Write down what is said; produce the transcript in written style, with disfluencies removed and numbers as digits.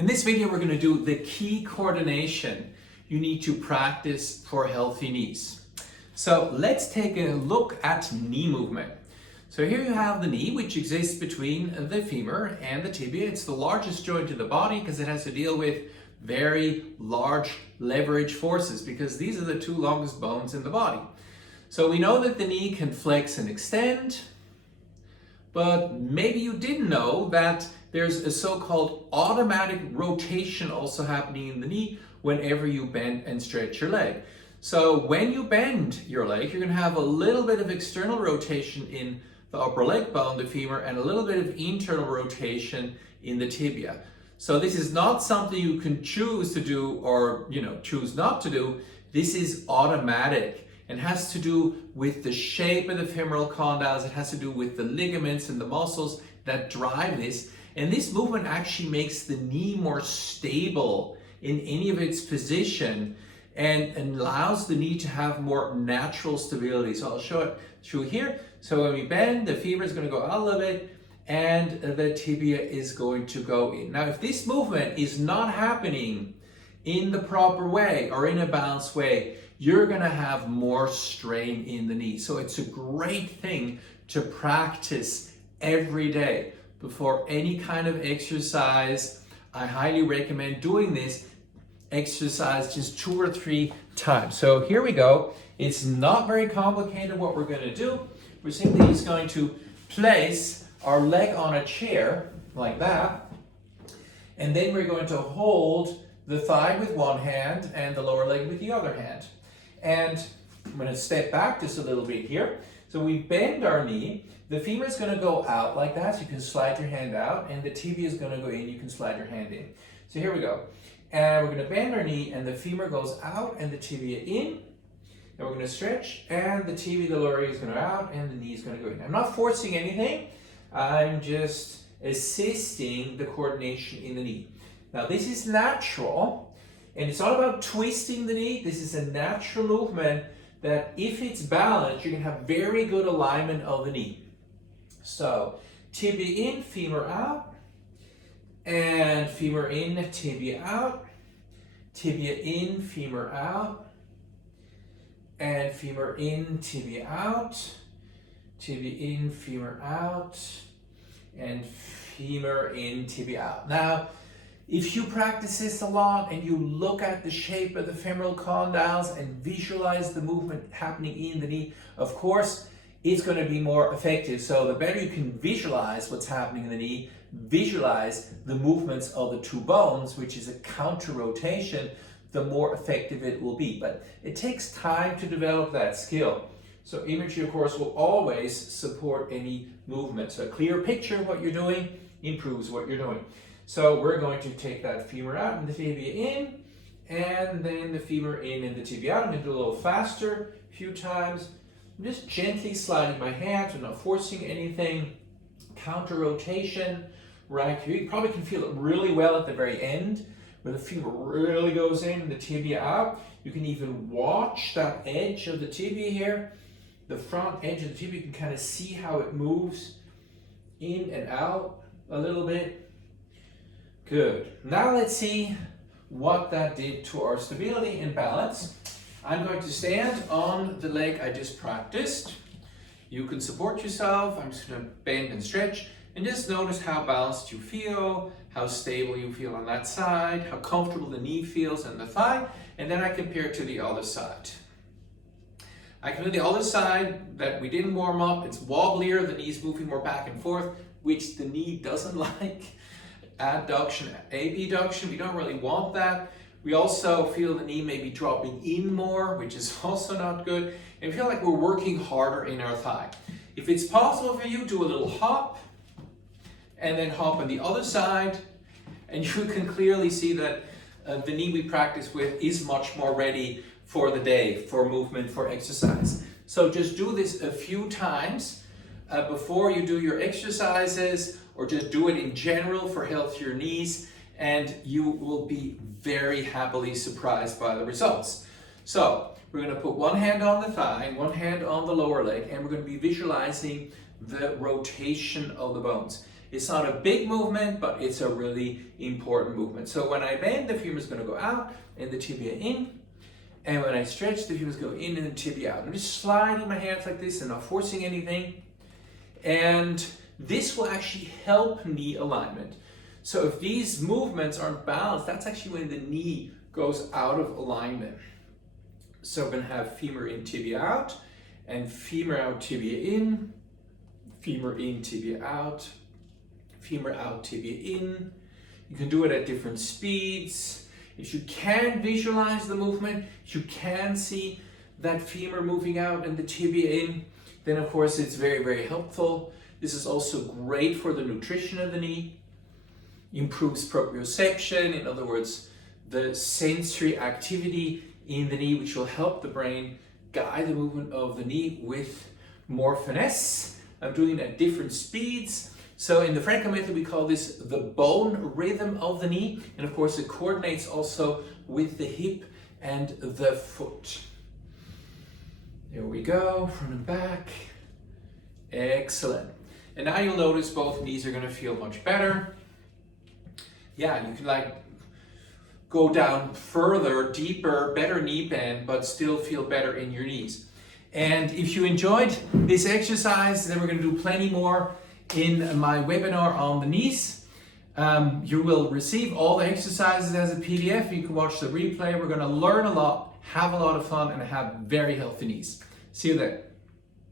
In this video, we're going to do the key coordination you need to practice for healthy knees. So let's take a look at knee movement. So here you have the knee, which exists between the femur and the tibia. It's the largest joint in the body because it has to deal with very large leverage forces because these are the two longest bones in the body. So we know that the knee can flex and extend, but maybe you didn't know that there's a so-called automatic rotation also happening in the knee whenever you bend and stretch your leg. So when you bend your leg, you're going to have a little bit of external rotation in the upper leg bone, the femur, and a little bit of internal rotation in the tibia. So this is not something you can choose to do or choose not to do. This is automatic and has to do with the shape of the femoral condyles. It has to do with the ligaments and the muscles that drive this. And this movement actually makes the knee more stable in any of its position and allows the knee to have more natural stability. So I'll show it through here. So when we bend, the femur is going to go out a little bit and the tibia is going to go in. Now, if this movement is not happening in the proper way or in a balanced way, you're going to have more strain in the knee. So it's a great thing to practice every day before any kind of exercise. I highly recommend doing this exercise just 2 or 3 times. So here we go. It's not very complicated what we're going to do. We're simply just going to place our leg on a chair like that, and then we're going to hold the thigh with one hand and the lower leg with the other hand. And I'm going to step back just a little bit here. So we bend our knee. The femur is going to go out like that, so you can slide your hand out, and the tibia is going to go in, you can slide your hand in. So here we go. And we're going to bend our knee, and the femur goes out, and the tibia in. And we're going to stretch, and the tibia, the lower leg is going to go out, and the knee is going to go in. I'm not forcing anything. I'm just assisting the coordination in the knee. Now, this is natural, and it's not about twisting the knee. This is a natural movement that if it's balanced, you can have very good alignment of the knee. So, tibia in, femur out, and femur in, tibia out, tibia in, femur out, and femur in, tibia out, tibia in, femur out, and femur in, tibia out. Now, if you practice this a lot and you look at the shape of the femoral condyles and visualize the movement happening in the knee, of course, it's going to be more effective. So the better you can visualize what's happening in the knee, visualize the movements of the two bones, which is a counter rotation, the more effective it will be. But it takes time to develop that skill. So imagery, of course, will always support any movement. So a clear picture of what you're doing improves what you're doing. So we're going to take that femur out and the tibia in, and then the femur in and the tibia out. I'm going to do a little faster, a few times. I'm just gently sliding my hands. I'm not forcing anything. Counter rotation right here. You probably can feel it really well at the very end, where the femur really goes in and the tibia out. You can even watch that edge of the tibia here. The front edge of the tibia, you can kind of see how it moves in and out a little bit. Good. Now let's see what that did to our stability and balance. I'm going to stand on the leg I just practiced. You can support yourself. I'm just going to bend and stretch and just notice how balanced you feel, how stable you feel on that side, how comfortable the knee feels and the thigh, and then I compare it to the other side. I can do the other side that we didn't warm up. It's wobblier, the knee's moving more back and forth, which the knee doesn't like. Adduction, abduction, we don't really want that. We also feel the knee may be dropping in more, which is also not good. And we feel like we're working harder in our thigh. If it's possible for you, do a little hop, and then hop on the other side, and you can clearly see that the knee we practice with is much more ready for the day, for movement, for exercise. So just do this a few times before you do your exercises, or just do it in general for healthier knees, and you will be very happily surprised by the results. So we're going to put one hand on the thigh, one hand on the lower leg, and we're going to be visualizing the rotation of the bones. It's not a big movement, but it's a really important movement. So when I bend, the femur is going to go out and the tibia in. And when I stretch, the femur is going in and the tibia out. I'm just sliding my hands like this and not forcing anything. And this will actually help knee alignment. So if these movements aren't balanced, that's actually when the knee goes out of alignment. So we're going to have femur in, tibia out, and femur out, tibia in, femur in, tibia out, femur out, tibia in. You can do it at different speeds. If you can visualize the movement, you can see that femur moving out and the tibia in, then of course it's very, very helpful. This is also great for the nutrition of the knee, improves proprioception, in other words, the sensory activity in the knee, which will help the brain guide the movement of the knee with more finesse. I'm doing it at different speeds. So in the Franco method, we call this the bone rhythm of the knee. And of course, it coordinates also with the hip and the foot. There we go, front and back. Excellent. And now you'll notice both knees are going to feel much better. Yeah, you can like go down further, deeper, better knee bend, but still feel better in your knees. And if you enjoyed this exercise, then we're going to do plenty more in my webinar on the knees. You will receive all the exercises as a PDF. You can watch the replay. We're going to learn a lot, have a lot of fun, and have very healthy knees. See you there.